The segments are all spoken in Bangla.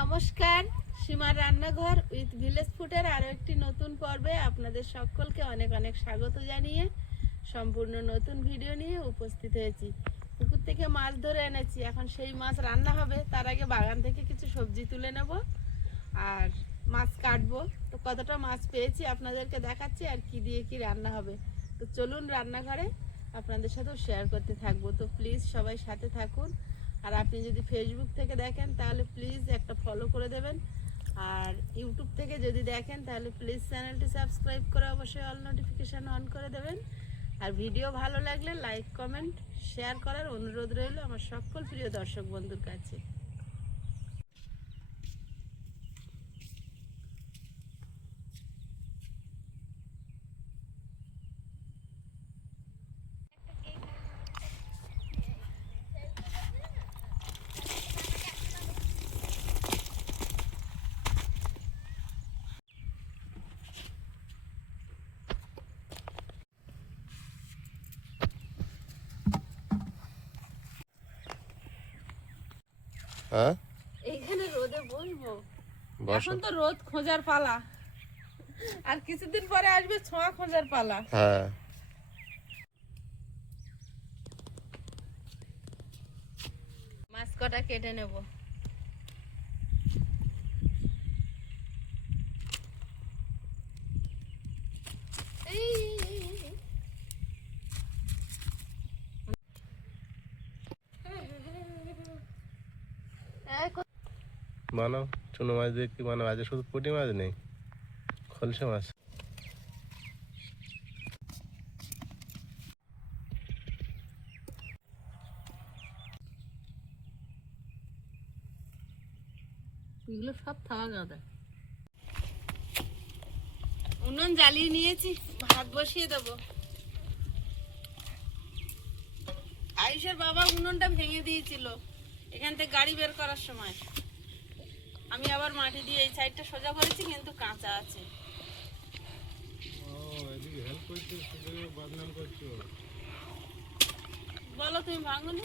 নমস্কার, সীমার রান্নাঘর উইথ ভিলেজ ফুডের আরও একটি নতুন পর্বে আপনাদের সকলকে অনেক অনেক স্বাগত জানিয়ে সম্পূর্ণ নতুন ভিডিও নিয়ে উপস্থিত হয়েছি। পুকুর থেকে মাছ ধরে এনেছি, এখন সেই মাছ রান্না হবে। তার আগে বাগান থেকে কিছু সবজি তুলে নেব আর মাছ কাটবো। তো কতটা মাছ পেয়েছি আপনাদেরকে দেখাচ্ছি আর কি দিয়ে কি রান্না হবে। তো চলুন রান্নাঘরে আপনাদের সাথেও শেয়ার করতে থাকবো। তো প্লিজ সবাই সাথে থাকুন। আর আপনি যদি ফেসবুক থেকে দেখেন তাহলে প্লিজ একটা ফলো করে দেবেন, আর ইউটিউব থেকে যদি দেখেন তাহলে প্লিজ চ্যানেলটি সাবস্ক্রাইব করে অবশ্যই অল নোটিফিকেশান অন করে দেবেন। আর ভিডিও ভালো লাগলে লাইক কমেন্ট শেয়ার করার অনুরোধ রইল আমার সকল প্রিয় দর্শক বন্ধুর কাছে। হ্যাঁ, এইখানে রোদে বসবো, বসো। এখন তো রোদ খোঁজার পালা, আর কিছুদিন পরে আসবে ছোঁয়া খোঁজার পালা। হ্যাঁ, মাছ কটা কেটে নেব। বানাও চুনো মাছ দিয়ে কি বানাও? আজ শুধু পুঁটি মাছ নেই, খলসে মাছ। এগুলো সব থাওয়া গাঁদা। উনুন জ্বালিয়ে নিয়েছি, ভাত বসিয়ে দেবো। আয়ুষের বাবা উনুনটা ভেঙে দিয়েছিল এখান থেকে গাড়ি বের করার সময়। আমি আবার মাটি দিয়ে এই সাইডটা সোজা করেছি, কিন্তু কাঁচা আছে। বলো তুমি ভাঙনি,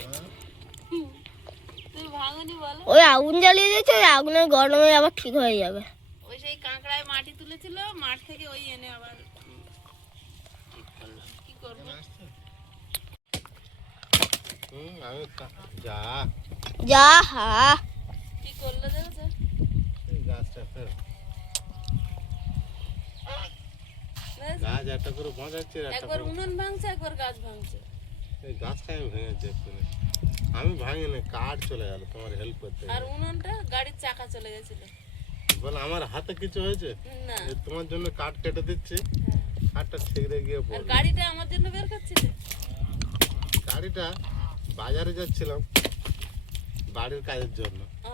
তুমি ভাঙনি বলো। ওই আগুন জ্বালিয়ে দিয়েছে, ওই আগুনের গরমে আবার ঠিক হয়ে যাবে। ওই সেই কাঁকড়ায় মাটি তুলেছিল, মাঠ থেকে ওই এনে আবার কি করবো। আমি যা যা হা কি করলো দেখেছো? গাছটা ফের গাছ একটা করে বাঁধাচ্ছে, একবার উনুন ভাঙছে, একবার গাছ ভাঙছে। এই গাছটা আমি ভেঙেছি এক্ষুনি। আমি ভাঙিনি, কাঠ চলে গেল তোমার হেল্প করতে। আর উনুনটা গাড়ির চাকা চলে গেছিল। বলে আমার হাতে কিছু হয়েছে না, এই তোমার জন্য কাঠ কেটে দিচ্ছি, কাঠটা ছিঁড়ে গিয়ে আর পড়লো। গাড়িটা আমার জন্য বের করছিলে। গাড়িটা বাজারে যাচ্ছিলাম বাড়ির কাজের জন্য, ও,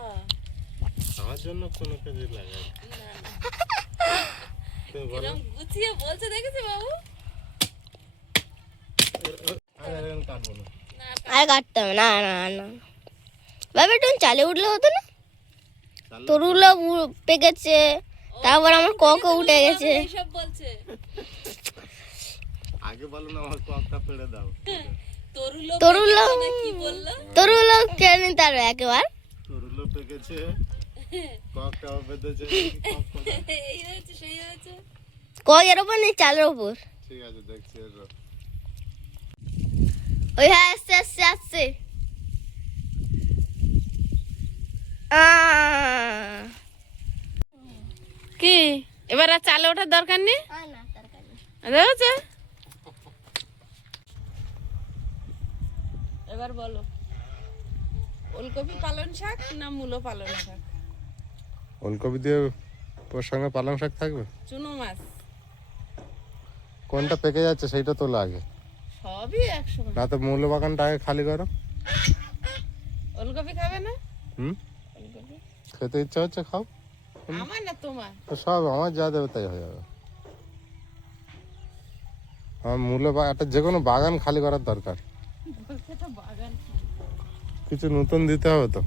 আমার জন্য কোনো কাজে লাগাই। না, না। তুমি বলো এরকম গুছিয়ে বলছে দেখেছি বাবু। আমি আর এখন কাটবো না। না, আর কাটতে হবে না, না না বাবা একটু চালে উঠলে হতো না? তরুগুলো পেকেছে, তারপর আমার ককে উঠে গেছে। এইসব বলছে। আগে বলো না আমার কপটা পেড়ে দাও। তরুগুলো কি বললো? তরুগুলো কেন তার একবার তরুলো পেকেছে, ককটাও বেঁধেছে। এই হয়েছে সেই হয়েছে। ককের ওপর নেই, চালের ওপর। ঠিক আছে, দেখছি এসো। ওই হ্যাঁ, আসছে আসছে আসছে। কি এবার আর চালে ওঠার দরকার নেই, দেখেছো? এবার বলো, ওলকপি পালং শাক না মূলো পালং শাক? ওলকপি দিয়ে ওর সঙ্গে পালং শাক থাকবে। চুনো মাছ কোনটা পেকে যাচ্ছে সেইটা তোলা আগে, সবই একসঙ্গে। না তো মূল বাগানটা আগে খালি করো। ওলকপি খাবে না? হুম, ওলকপি খেতে ইচ্ছা হচ্ছে খাও। আমার না তোমার? তো সব আমার যা দেবে তাই হয়ে যাবে। আমার একটা যে কোনো বাগান খালি করার দরকার, বলছে তো বাগান। কিছু নতুন দিতে হবে তো।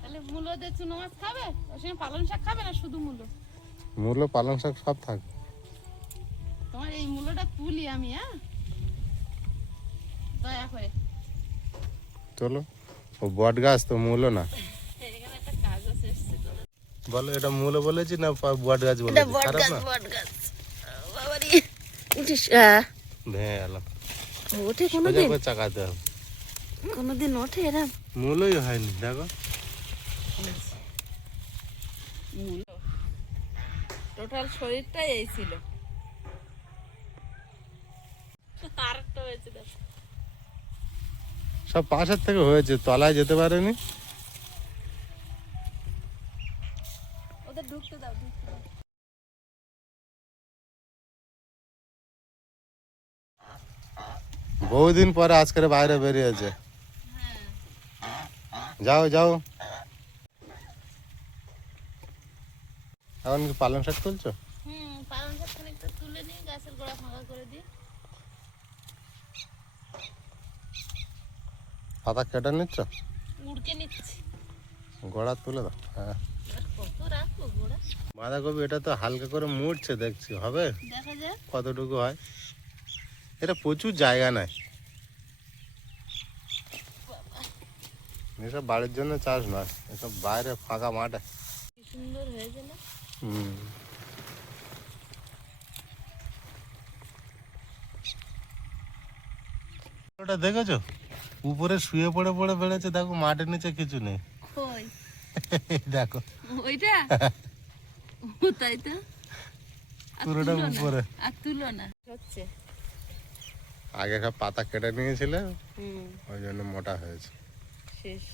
তাহলে মূলো দিয়ে চুনো মাছ খাবে, ওর সঙ্গে পালং শাক খাবে না শুধু মূলো? মূল পালং শাক সব থাকবে। তোমার এই মূলোটা তুলি আমি, হ্যাঁ, দয়া করে। চলো, ও বট গাছ তো মূল না। এখানে একটা কাগজ এসছে। বলো এটা মূলো বলেছি না বট গাছ এটা বলেছি? বট খারাপ গাছ না? বট গাছ বাবারি ভেঙে গেলাম। ওঠে সোজা কোনোদিন করে চাকাতে হবে। কোনোদিন ওঠে এরম মূলোই হয়নি দেখো। টোটাল শরীরটাই এই ছিল। আরেকটা হয়েছে দেখো। সব পাশের থেকে হয়েছে, তলায় যেতে পারেনি। ওদের ঢুকতে দাও, ঢুকতে দাও। বহুদিন পরে আজকের বাইরে বেরিয়েছে। যাও যাও। এখন কি পালং শাক তুলছো? পালং শাক খানিকটা তুলে নিই, গাছের গোড়া ফাঁকা করে দিই। পাতা কেটে নিচ্ছ? উড়কে নিচ্ছি। গোড়া তুলে দাও। হ্যাঁ, আর কত রাখবো গোড়া? বাঁধাকপি এটা তো হালকা করে মুড়ছে, দেখছি হবে দেখা যায়। কতটুকু হয়। এটা প্রচুর জায়গা নাই, এসব বাড়ির জন্য চাষ নয়, এসব বাইরে ফাঁকা মাঠে। কি সুন্দর হয়েছে না? হুম। ওটা দেখেছো উপরে শুয়ে পড়ে পড়ে বেড়েছে, দেখো মাটির নিচে কিছু নেই। কই? দেখো ওইটা? ও তাই তো। আর পুরোটা তুলো না, উপরে। আর তুলো না হচ্ছে। আগে সব পাতা কেটে নিয়েছিলে, হুম, ওই জন্য মোটা হয়েছে। শেষ।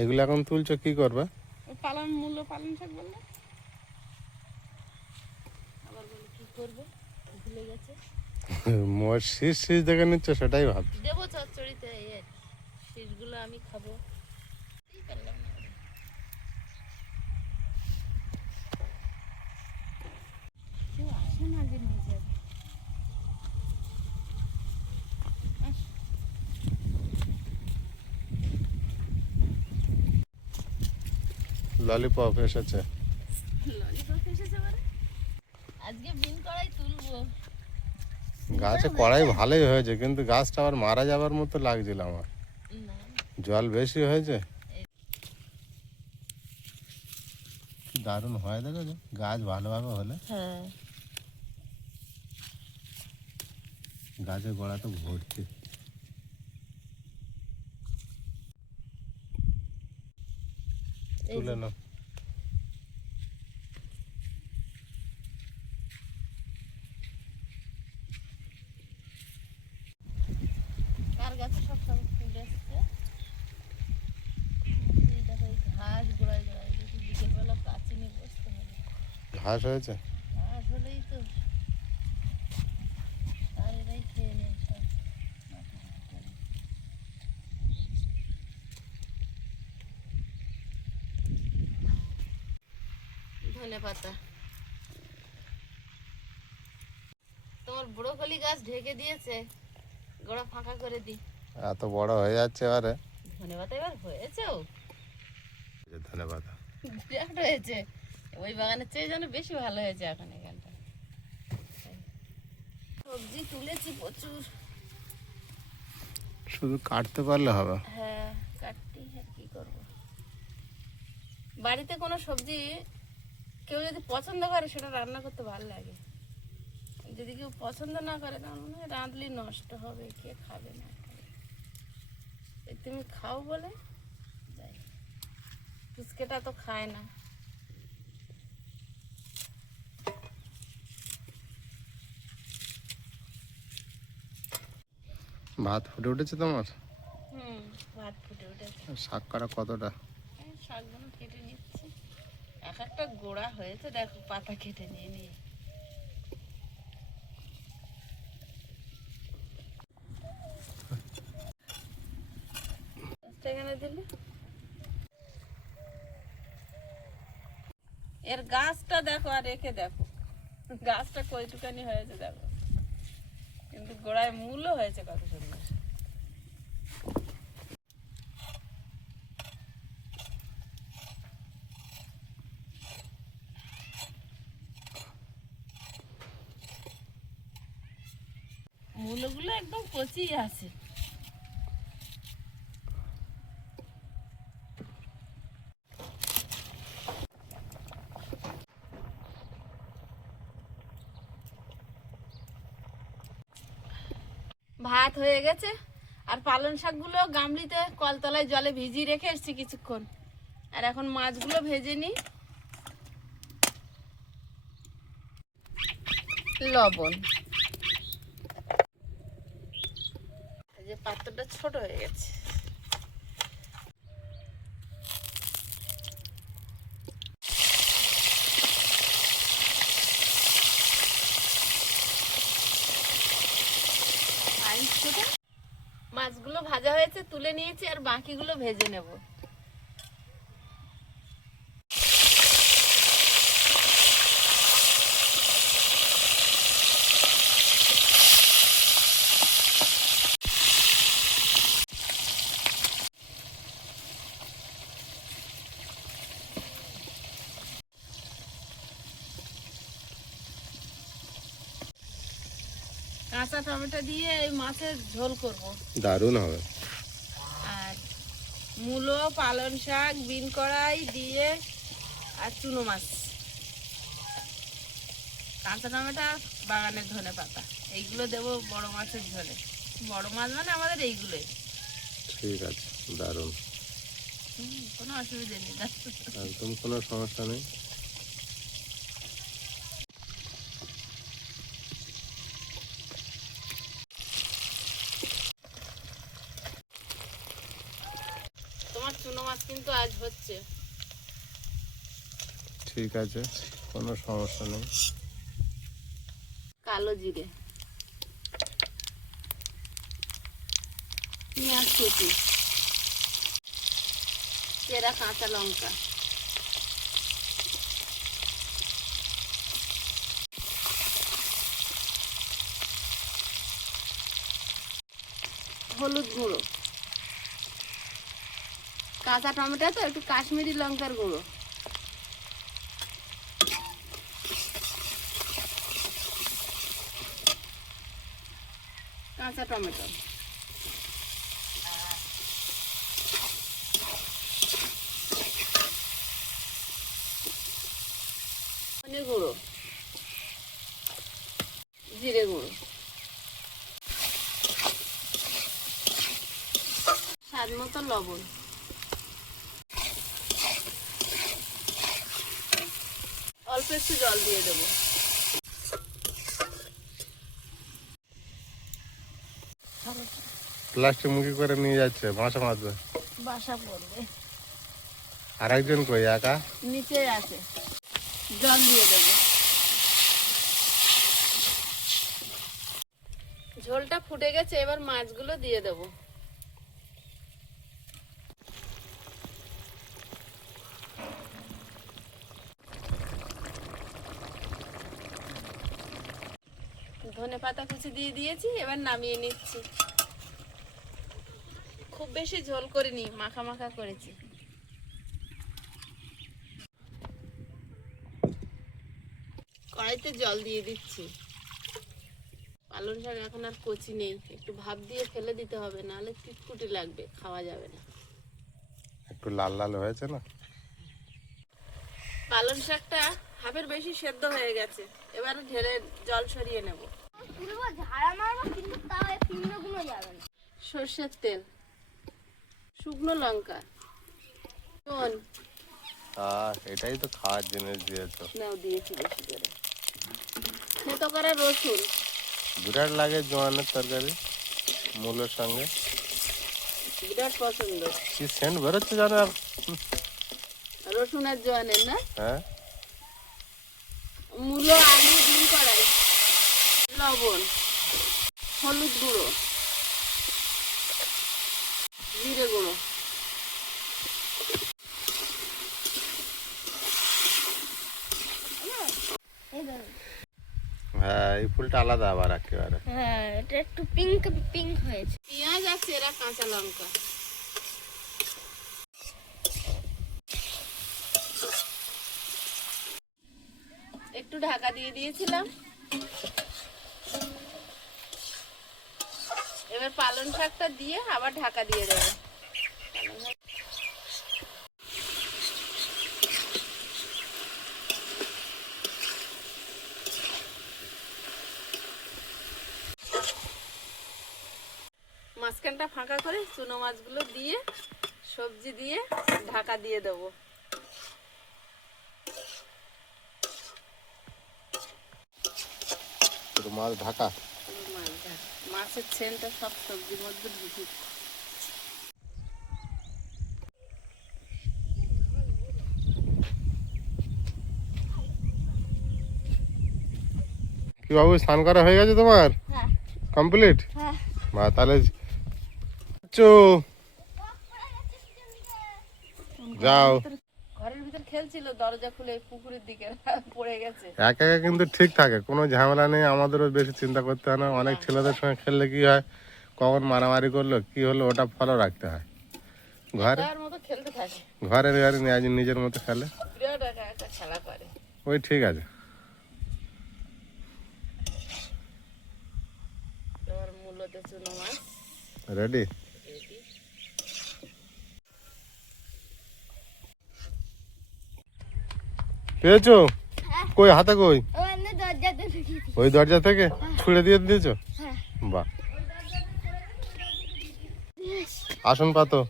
এগুলো এখন তুলছো কি করবে? পালং মূল্য পালং শাক বললে, আবার বলে কি করবে, ভুলে গেছে। মোর শীষ শীষ দেখে নিচ্ছ, সেটাই ভাব। দেবো চচ্চড়িতে, এর শীষগুলো আমি খাবো। এই পারলাম না। কেউ আসে না যে নিয়ে যাবে। ললিপপ এসেছে। ললিপপ এসেছে মানে? আজকে বিন কড়াই তুলবো। গাছে কড়াই ভালোই হয়েছে, কিন্তু গাছটা আবার মারা যাবার মতো লাগছিল আমার। না, জল বেশি হয়েছে। কি দারুণ হয় দেখেছো, গাছ ভালোভাবে হলে। হ্যাঁ, গাছের গোড়া তো ভর্তি। তুলে নাও। কার গাছে সব সব ফুল এসছে। এই দেখো, এই ঘাস গোড়ায় গোড়ায় দেখি, বিকেলবেলা কাছে নিয়ে বসতে হবে। ঘাস হয়েছে। ঘাস হলেই তো আর এরাই খেয়ে নেয় সব। ধনে পাতা। তোমার ব্রোকলি গাছ ঢেকে দিয়েছে, গোড়া ফাঁকা করে দি। এত বড় হয়ে যাচ্ছে এবারে। ধনে পাতা এবার হয়েছেও, ধনে পাতা বিরাট হয়েছে। ওই বাগানের চেয়ে যেন বেশি ভালো হয়েছে এখন এখানটা। সবজি তুলেছি প্রচুর। শুধু কাটতে পারলে হবে। হ্যাঁ, কাটতি, আর কি করব। বাড়িতে কোনো সবজি কেউ যদি পছন্দ করে, সেটা রান্না করতে ভালো লাগে। যদি কেউ পছন্দ না করে, তাহলে মনে হয় রাঁধলে নষ্ট হবে, কে খাবে না খাবে। এই তুমি খাও বলে যাই। ফুচকেটা তো খায় না। ভাত ফুটে উঠেছে তোমার? ভাত ফুটে উঠেছে। শাক কাটা কতটা? এই শাকগুলো কেটে নিচ্ছি। এক একটা গোড়া হয়েছে, দেখো পাতা কেটে নিয়ে নিয়ে। এখানে দিলে এর গাছটা দেখো, আর রেখে দেখো গাছটা কয়টুকানি হয়েছে দেখো, কিন্তু গোড়ায় মূলও হয়েছে কত সুন্দর। মূলগুলো একদম কচি আছে। ভাত হয়ে গেছে, আর পালং শাকগুলো গামলিতে কলতলায় জলে ভিজিয়ে রেখে এসেছি কিছুক্ষণ। আর এখন মাছগুলো ভেজে নিই। লবণ, এই যে পাত্রটা ছোট হয়ে গেছে। মাছগুলো ভাজা হয়েছে, তুলে নিয়েছি, আর বাকিগুলো ভেজে নেব। কাঁচা টমেটো দিয়ে এই মাছের ঝোল করব। দারুণ হবে। আর মূলো, পালং শাক, বিন কড়াই দিয়ে আর চুনো মাছ, কাঁচা টমেটো, বাগানের ধনে পাতা, এইগুলো দেবো বড় মাছের ঝোলে। বড় মাছ মানে আমাদের এইগুলোই। ঠিক আছে, দারুণ। কোনো অসুবিধা নেই, একদম কোনো সমস্যা নেই। তোমার চুনো মাছ কিন্তু আজ হচ্ছে। ঠিক আছে, কোনো সমস্যা নেই। কালো জিরে, পেঁয়াজ কুচি, চেরা কাঁচা লঙ্কা, হলুদ গুঁড়ো, কাঁচা টমেটো তো একটু কাশ্মীরি লঙ্কার গুঁড়ো, কাঁচা টমেটো, ধনে গুঁড়ো, জিরে গুঁড়ো, স্বাদ মতো লবণ, অল্প একটু জল দিয়ে দেবো। প্লাস্টিক মুখি করে নিয়ে যাচ্ছে, বাসা মারবে। বাসা পড়বে। আর একজন কই? একা নিচে আছে, জল দিয়ে দেবো। ঝোলটা ফুটে গেছে, এবার মাছগুলো দিয়ে দেবো। ধনে পাতা কুচি দিয়ে দিয়েছি, এবার নামিয়ে নিচ্ছি। খুব বেশি ঝোল করিনি, মাখা মাখা করেছি। কড়াইতে জল দিয়ে দিচ্ছি। পালং শাক এখন আর কচি নেই, একটু ভাপ দিয়ে ফেলে দিতে হবে, নাহলে কিটকুটি লাগবে, খাওয়া যাবে না। একটু লাল লাল হয়েছে না? পালং শাকটা হাফের বেশি সেদ্ধ হয়ে গেছে, এবার ঢেলে জল সরিয়ে নেব। সর্ষের তেল, শুকনো লঙ্কা, নুন, এটাই তো খাওয়ার জিনিস দিয়েছো। নাও দিয়েছি বেশি করে। থেতো করা রসুন, বিরাট লাগে জোয়ানের তরকারি মূলের সঙ্গে। বিরাট পছন্দ। কি সেন্ট বেরোচ্ছে জানো? রসুন আর জোয়ানের না? হ্যাঁ, মূলো, আলু, ডিম কড়াই, লবণ, হলুদ গুঁড়ো, জিরে গুঁড়ো, হ্যাঁ, এই ফুলটা আলাদা আবার একেবারে। হ্যাঁ, এটা একটু পিঙ্ক পিঙ্ক হয়েছে। পেঁয়াজ আর চেরা কাঁচা লঙ্কা, একটু ঢাকা দিয়ে দিয়েছিলাম। এবার পালং শাকটা দিয়ে আবার ঢাকা দিয়ে দেবো। মাঝখানটা ফাঁকা করে চুনো মাছগুলো দিয়ে সবজি দিয়ে ঢাকা দিয়ে দেবো। মাছ ঢাকা, মাছের সেন্টটা সব সবজির মধ্যে ঢুকে। কি বাবু স্নান করা হয়ে গেছে তোমার? হ্যাঁ কমপ্লিট? হ্যাঁ। বা তাহলে চো যাও। ঘরের ভিতর খেলছিল, দরজা খুলে পুকুরের দিকে পড়ে গেছে। একা একা কিন্তু ঠিক থাকে, কোনো ঝামেলা নেই, আমাদেরও বেশি চিন্তা করতে হয় না। অনেক ছেলেদের সঙ্গে খেললে কি হয়, কখন মারামারি করলো কি হলো ওটা ফলো রাখতে হয়। ঘরে তার মতো খেলতে থাকে, ঘরের ঘরে আজ নিজের মতো খেলে, বিরাট একা একা খেলা করে। ওই ঠিক আছে। এবার মূলত চুনো মাছ রেডি? রেডি। পেয়েছো? কই হাতে কই? ও এমনি দরজাতে ঢুকিয়েছি। ওই দরজা থেকে ছুঁড়ে দিয়ে দিয়েছো? হ্যাঁ। বাহ, আসন পাতো।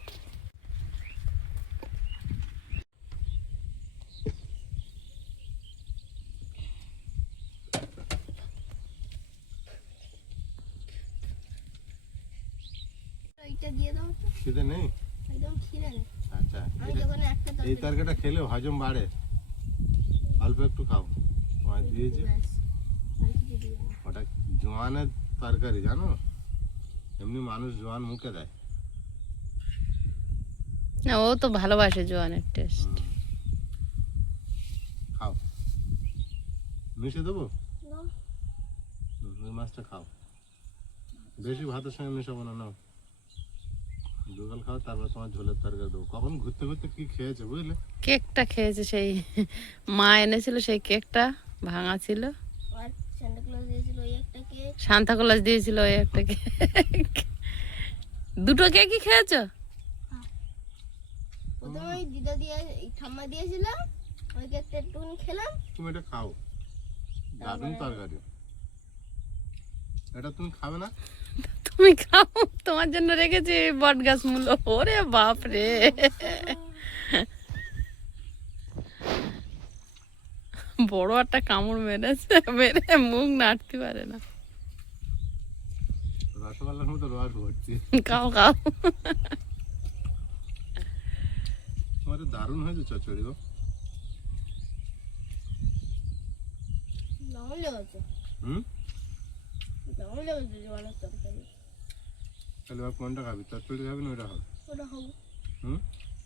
ওইটা দিয়ে দাও তো, খিদে নেই? একদম খিদে নেই। আচ্ছা, আমি যখন একটা এই তরকারিটা খেলে হজম বাড়ে, অল্প একটু খাও। তোমায় দিয়েছি, ওটা জোয়ানের তরকারি জানো, এমনি মানুষ জোয়ান মুখে দেয়। না, ও তো ভালোবাসে জোয়ানের টেস্ট। খাও, মিশে দেবো। ওই মাছটা খাও, বেশি ভাতের সঙ্গে মেশাবো না। নাও দুগাল খাও, তারপর তোমার ঝোলের তরকারি দেবো। কখন ঘুরতে ঘুরতে কি খেয়েছে বুঝলে? কেকটা খেয়েছে, সেই মা এনেছিল, সেই কেকটা ভাঙা ছিল। আর সান্তা ক্লজ দিয়েছিল ওই একটা কেক। সান্তা ক্লজ দিয়েছিল ওই একটা কেক। দুটো কেকই খেয়েছো? প্রথমে ওই দিদা দিয়ে ঠাম্মা দিয়েছিল, ওই কেকটা একটু খেলাম। তুমি এটা খাও, দারুণ তরকারি। এটা তুমি খাবে না? তুমি খাও, তোমার জন্য রেখেছি বট গাছ মূলো। ওরে বাপ রে, বড় একটা কামড় মেরেছে, মেরে মুখ নাড়তে পারে না। রসগোল্লার মতো রস ভর্তি। খাও খাও। তোমার দারুণ হয়েছে চচ্চড়ি গো। দারুণ লেগেছে, হুম, দারুণ লেগেছে জোয়ানের তরকারি। তাহলে এবার কোনটা খাবি, চচ্চড়ি খাবি না ওটা খাবি? ওটা খাবো, হুম,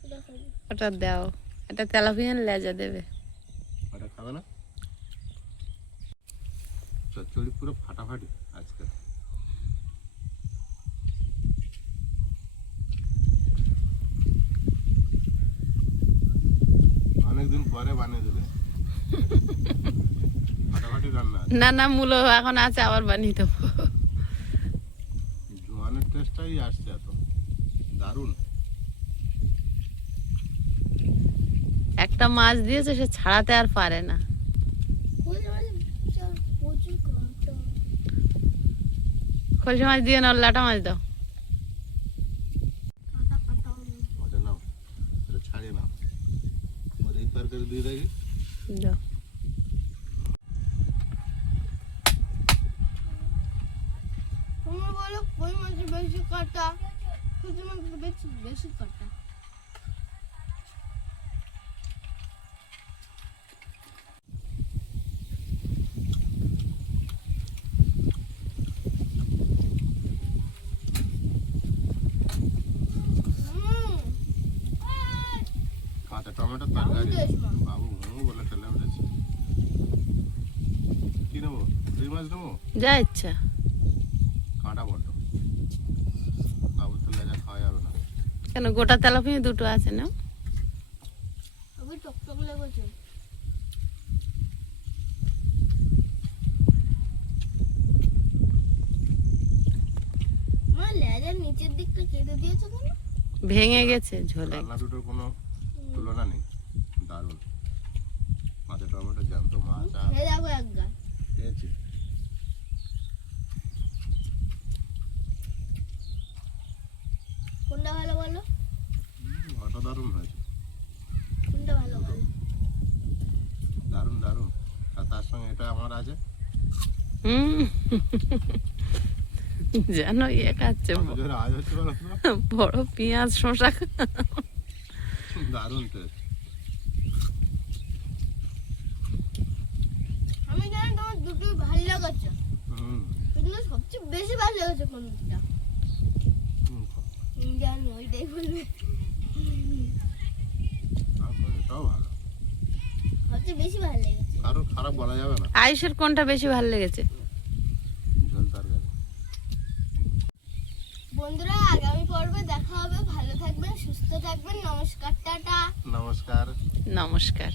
ওটা খাবো। ওটা দাও, এটা তেলাপিয়ান লেজা দেবে। ওটা খাবে না? চচ্চড়ি পুরো ফাটাফাটি আজকে। অনেকদিন পরে বানিয়ে দিলে, ফাটাফাটি রান্না। না না, মূলো এখন আছে, আবার বানিয়ে দেবো। জোয়ানের টেস্টটাই আসছে এত দারুণ। একটা মাছ দিয়েছে, সে ছাড়াতে আর পারে না। প্রচুর কাঁটা। খলসা মাছ দিয়ে নাও, লাটা মাছ দাও। কাঁটা কাঁটা। ওটা নাও, ওটা ছাড়িয়ে নাও, ওর এই তরকারি দিয়ে দেখি। দাও। তুমি বলো কই মাছে বেশি কাঁটা, শুধু মাছে বেশি বেশি কাঁটা। কাঁচা টমেটোর তরকারি বাবু বলে ফেলে উঠেছে। কি নেবো, রুই মাছ নেবো? যা ইচ্ছা। কাঁটা বড্ড, বাবু তো লেজা খাওয়া যাবে না। কেন, গোটা তেলাপিয়া দুটো আছে না? আমি টকটক লেগেছে। মা লেজের নিচের দিকটা কেটে দিয়েছো কেন? ভেঙে গেছে ঝোলে। রান্না দুটোর কোনো তুলনা নেই, দারুণ। মাছের টমেটো জ্যান্ত মাছ আর খেয়ে যাবো একবার। খেয়েছি। কোনটা ভালো বলো? অসাধারণ হয়েছে, কোনটা ভালো বলো? দারুণ দারুণ। আর তার সঙ্গে এটা আমার আছে, হুম যেন ইয়ে খাচ্ছে, কত জোরে আওয়াজ হচ্ছে বলো তো? বড় পেঁয়াজ শসা। দারুণ টেস্ট। আমি জানি তোমার দুটোই ভালো লেগেছে, হুম কিন্তু সবচেয়ে বেশি ভালো লেগেছে কোনটা? হুম, জানি ওইটাই বলবে। তারপরে এটাও ভালো, সবচেয়ে বেশি ভালো লেগেছে। কারো খারাপ বলা যাবে না। আয়ুষের কোনটা বেশি ভালো লেগেছে? ঝোল তরকারি। বন্ধুরা, আগামী পর্বে দেখা হবে। ভালো থাকবেন, সুস্থ থাকবেন। নমস্কার, টাটা। নমস্কার। নমস্কার।